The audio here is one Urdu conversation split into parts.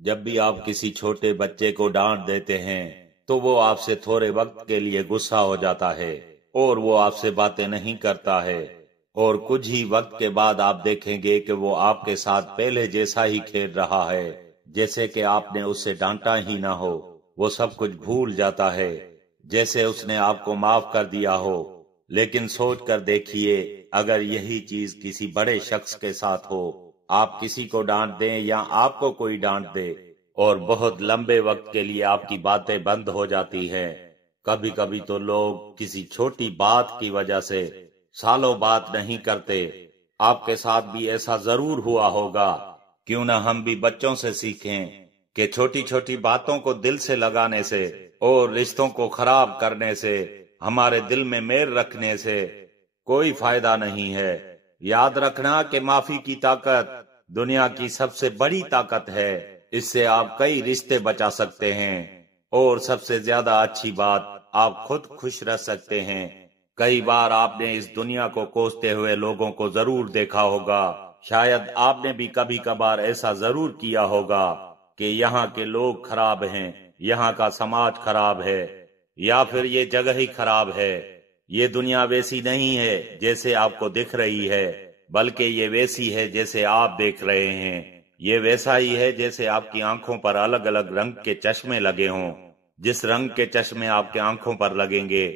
جب بھی آپ کسی چھوٹے بچے کو ڈانٹ دیتے ہیں تو وہ آپ سے تھوڑے وقت کے لیے غصہ ہو جاتا ہے اور وہ آپ سے باتیں نہیں کرتا ہے، اور کچھ ہی وقت کے بعد آپ دیکھیں گے کہ وہ آپ کے ساتھ پہلے جیسا ہی کھیل رہا ہے، جیسے کہ آپ نے اسے ڈانٹا ہی نہ ہو۔ وہ سب کچھ بھول جاتا ہے، جیسے اس نے آپ کو معاف کر دیا ہو۔ لیکن سوچ کر دیکھیے، اگر یہی چیز کسی بڑے شخص کے ساتھ ہو، آپ کسی کو ڈانٹ دیں یا آپ کو کوئی ڈانٹ دے اور بہت لمبے وقت کے لیے آپ کی باتیں بند ہو جاتی ہیں۔ کبھی کبھی تو لوگ کسی چھوٹی بات کی وجہ سے سالوں بات نہیں کرتے۔ آپ کے ساتھ بھی ایسا ضرور ہوا ہوگا۔ کیوں نہ ہم بھی بچوں سے سیکھیں کہ چھوٹی چھوٹی باتوں کو دل سے لگانے سے اور رشتوں کو خراب کرنے سے، ہمارے دل میں میل رکھنے سے کوئی فائدہ نہیں ہے۔ یاد رکھنا کہ معافی کی طاقت دنیا کی سب سے بڑی طاقت ہے۔ اس سے آپ کئی رشتے بچا سکتے ہیں، اور سب سے زیادہ اچھی بات، آپ خود خوش رہ سکتے ہیں۔ کئی بار آپ نے اس دنیا کو کوستے ہوئے لوگوں کو ضرور دیکھا ہوگا۔ شاید آپ نے بھی کبھی کبھار ایسا ضرور کیا ہوگا کہ یہاں کے لوگ خراب ہیں، یہاں کا سماج خراب ہے، یا پھر یہ جگہ ہی خراب ہے۔ یہ دنیا ویسی نہیں ہے جیسے آپ کو دکھ رہی ہے، بلکہ یہ ویسی ہے جیسے آپ دیکھ رہے ہیں۔ یہ ویسا ہی ہے جیسے آپ کی آنکھوں پر الگ الگ رنگ کے چشمے لگے ہوں۔ جس رنگ کے چشمے آپ کے آنکھوں پر لگیں گے،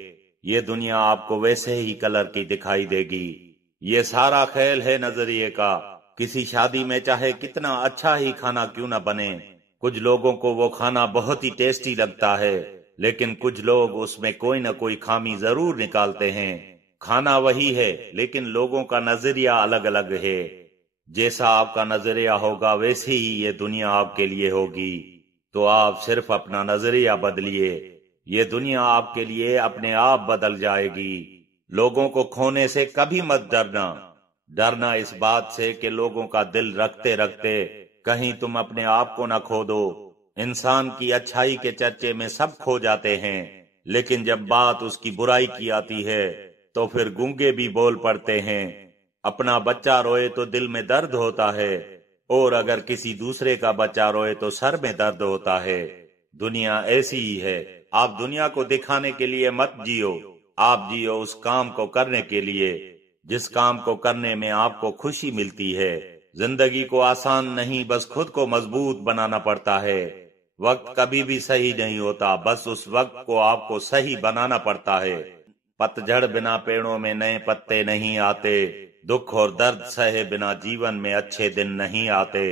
یہ دنیا آپ کو ویسے ہی کلر کی دکھائی دے گی۔ یہ سارا کھیل ہے نظریے کا۔ کسی شادی میں چاہے کتنا اچھا ہی کھانا کیوں نہ بنے، کچھ لوگوں کو وہ کھانا بہت ہی ٹیسٹی لگتا ہے، لیکن کچھ لوگ اس میں کوئی نہ کوئی خامی ضرور نکالتے ہیں۔ کھانا وہی ہے، لیکن لوگوں کا نظریہ الگ الگ ہے۔ جیسا آپ کا نظریہ ہوگا ویسی ہی یہ دنیا آپ کے لیے ہوگی۔ تو آپ صرف اپنا نظریہ بدلیے، یہ دنیا آپ کے لیے اپنے آپ بدل جائے گی۔ لوگوں کو کھونے سے کبھی مت ڈرنا۔ ڈرنا اس بات سے کہ لوگوں کا دل رکھتے رکھتے کہیں تم اپنے آپ کو نہ کھو دو۔ انسان کی اچھائی کے چرچے میں سب کھو جاتے ہیں، لیکن جب بات اس کی برائی کی آتی ہے تو پھر گونگے بھی بول پڑتے ہیں۔ اپنا بچہ روئے تو دل میں درد ہوتا ہے، اور اگر کسی دوسرے کا بچہ روئے تو سر میں درد ہوتا ہے۔ دنیا ایسی ہی ہے۔ آپ دنیا کو دکھانے کے لیے مت جیو، آپ جیو اس کام کو کرنے کے لیے جس کام کو کرنے میں آپ کو خوشی ملتی ہے۔ زندگی کو آسان نہیں، بس خود کو مضبوط بنانا پڑتا ہے۔ وقت کبھی بھی صحیح نہیں ہوتا، بس اس وقت کو آپ کو صحیح بنانا پڑتا ہے۔ پتجھڑ بنا پیڑوں میں نئے پتے نہیں آتے، دکھ اور درد سہے بنا جیون میں اچھے دن نہیں آتے۔